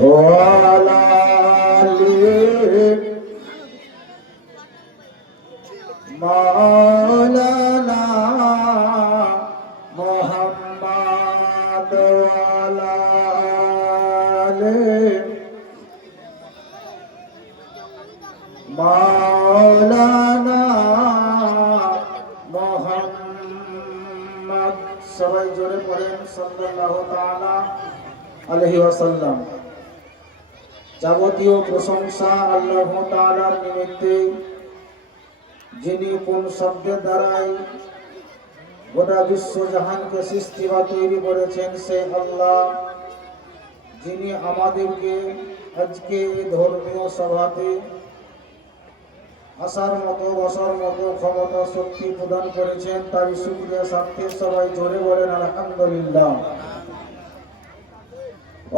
وعلى آله مولانا محمد وعلى آله مولانا محمد সবাই জোরে পড়েন সাল্লাল্লাহু তাআলা আলাইহি ওয়াসাল্লাম। যাবতীয় প্রশংসা আল্লাহ তাআলার নিমিত্তে, যিনি কোন শব্দের দ্বারাই গোটা বিশ্ব জাহানকে সৃষ্টি বা তৈরি করেছেন সে আল্লাহ, যিনি আমাদেরকে আজকে এই ধর্মীয় সভাতে আসার মতো বসার মতো ক্ষমতা শক্তি প্রদান করেছেন, তার শুকরিয়া সাথে সবাই জোরে বলেন আলহামদুলিল্লাহ।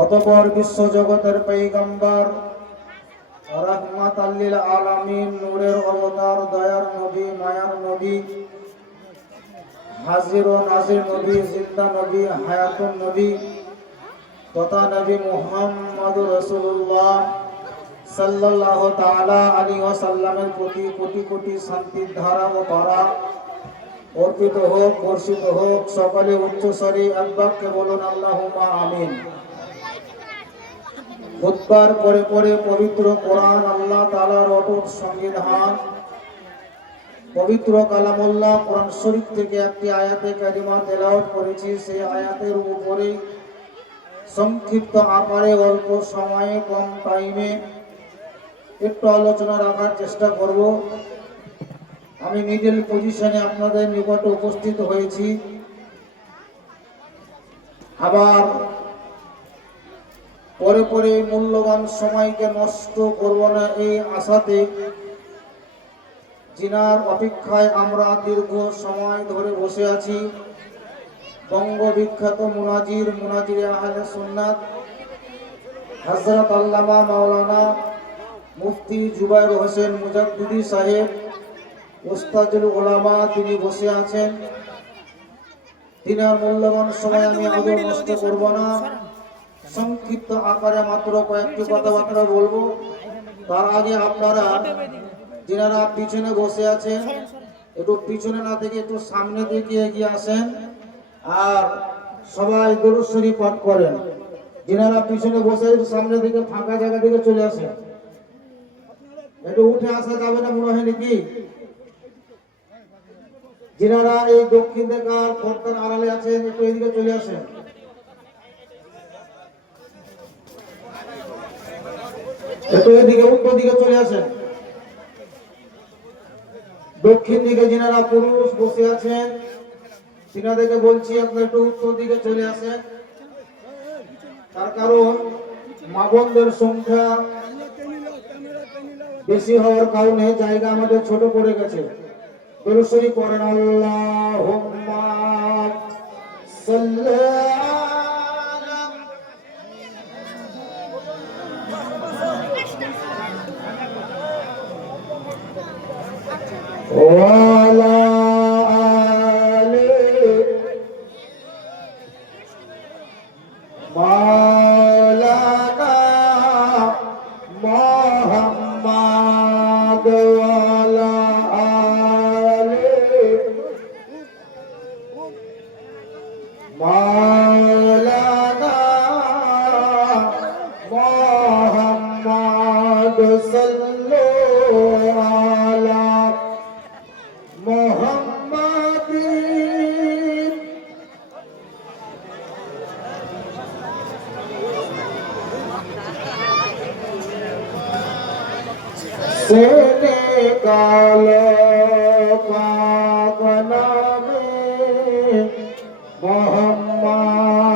অতঃপর বিশ্ব জগতের পয়গম্বর রাহমাতাল লিল আলামিন, নূরের অবতার, দয়ার নবী, মায়ার নবী, হাজির ও নাজির নবী, জিন্দা নবী, হায়াতুন নবী তথা নবী মুহাম্মদুর রাসূলুল্লাহ সাল্লাল্লাহু তাআলা আলাইহি ওয়াসাল্লামের প্রতি কোটি কোটি শান্তির ধারা ও তারা অর্পিত হোক, বর্ষিত হোক। সকলে উচ্চস্বরে এক বাক্যে বলুন আল্লাহুম্মা আমিন। খুতবার পরে পরে পবিত্র কোরআন, আল্লাহ তাআলার অটুট সংবিধান, পবিত্র কালামুল্লাহ কোরআন শরীফ থেকে একটি আয়াতে কারিমা তেলাওয়াত করেছি। সেই আয়াতের উপরে সংক্ষিপ্ত আকারে অল্প সময়ে কম টাইমে একটু আলোচনা রাখার চেষ্টা করব। আমি মিডল পজিশনে আপনাদের নিকটে উপস্থিত হয়েছি। আবার পরে পরে মূল্যবান সময়কে নষ্ট করব না এই আশাতে, যিনার অপেক্ষায় আমরা দীর্ঘ সময় ধরে বসে আছি, বঙ্গ বিখ্যাত মুনাজির আহলে সুন্নাত হযরত আল্লামা মাওলানা মুফতি জুবায়ের হোসেন মুজাদ্দিদি সাহেব উস্তাদুল উলামা, তিনি বসে আছেন। তিনার মূল্যবান সময় আমি আদৌ নষ্ট করব না, সংক্ষিপ্ত আকারে মাত্র কয়েকটি কথাবার্তা বলবো। তার আগে আপনারা যিনারা পিছনে বসে আছেন একটু পিছনে না থেকে একটু সামনে দিকে এগিয়ে আসেন আর সবাই দরুদ শরীফ পাঠ করেন। যিনারা পিছনে বসে একটু সামনে দিকে ফাঁকা জায়গা দিকে চলে আসেন। একটু উঠে আসা যাবে না মনে হয় নাকি? যিনারা এই দক্ষিণ দিকার পর্দার আড়ালে আছেন একটু এদিকে চলে আসেন। একটু এদিকে উত্তর দিকে চলে আসেন। দক্ষিণ দিকে যিনারা পুরুষ বসে আছেন তিনাদেরকে বলছি আপনারা একটু উত্তর দিকে চলে আসেন। তার কারণ মা বোনদের সংখ্যা বেশি হওয়ার কারণে জায়গা আমাদের ছোট পড়ে গেছে। দরুদ শরীফ পড়েন আল্লাহুম্মা সাল্লি ওয়ালা আলি মাওলানা মুহাম্মদ ওয়ালা আলি মাওলানা মুহাম্মদ সাল্লাল্লাহু আলা মুহাম্মাদিন। সেনেগাল পাক নামে মুহাম্মদ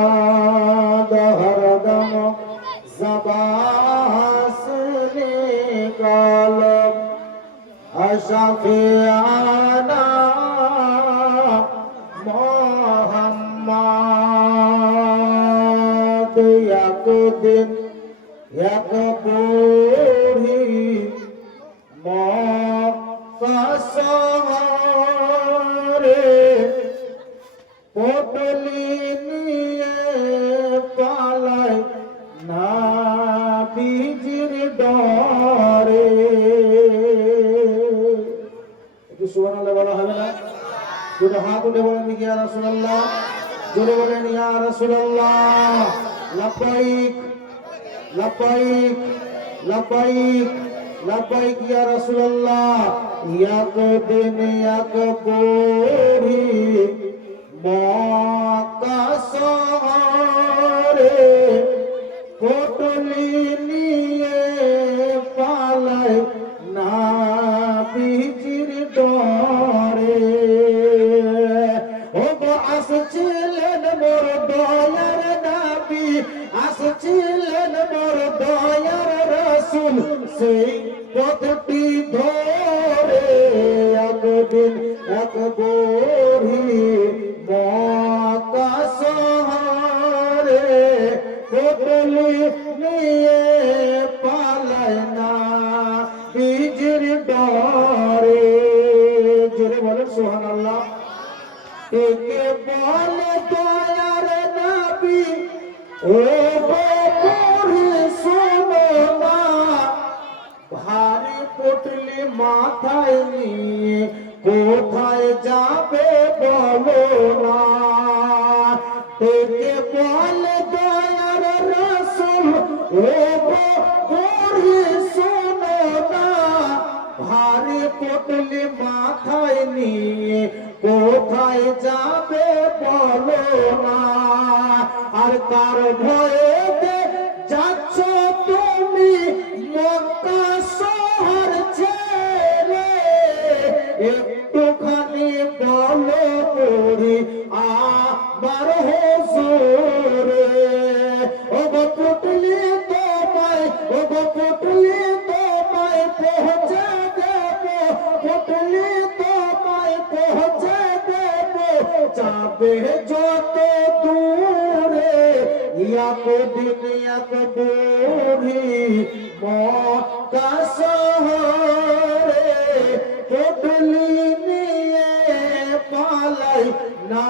হরদম জবান সেনেগাল আশাফিয়ানা মুহাম্মদ। একদিন এক বুড়ি মক্কা শহরে পটলি নিয়ে পালায় না সুবহানাল্লাহ বলা হবে না? দুটো হাত উঠে বলেন ইয়া রাসূলুল্লাহ, জোরে বলেন ইয়া রাসূলুল্লাহ। লাব্বাইক লাব্বাইক লাব্বাইক লাব্বাইক ইয়া রাসূলুল্লাহ। ইয়াকদিন ইয়াকবুরি মক্কা শহরে পটলি নিয়ে পালায় নবীজির ডরে। ও গো আসছিলেন মোর দয়ার নবী, আসছিলেন মোর দয়ার রাসূল, সেই পথটি ধরে একদিন একবরি মক্কা শহরে পটলি নিয়ে পালায় নবীজির ডরে। জোরে বলেন সুবহানাল্লাহ। কে বলে দয়ার নবী ও গোপরি শোনো না, ভারী পটলি মাথায় নিয়ে কোথায় যাবে বলো না। কে বলে দয়ার রাসূল ও গোপরি শোনো না, ভারী পটলি মাথায় নিয়ে কোথায় যাবে বলো না। আর কার ভয়েতে যাচ্ছ তুমি মক্কা শহর ছেড়ে, একটুখানি বলো করি আমার হুজুরে। ও গো পুটলি তোমায়, ও গো পুটলি তোমায় পৌঁছে দেবো, পুটলি তোমায় পৌঁছে দেবো, যাবে যত দূরে। ইয়াকদিন ইয়াকবুরি মক্কা শহরে পটলি নিয়ে পালায় না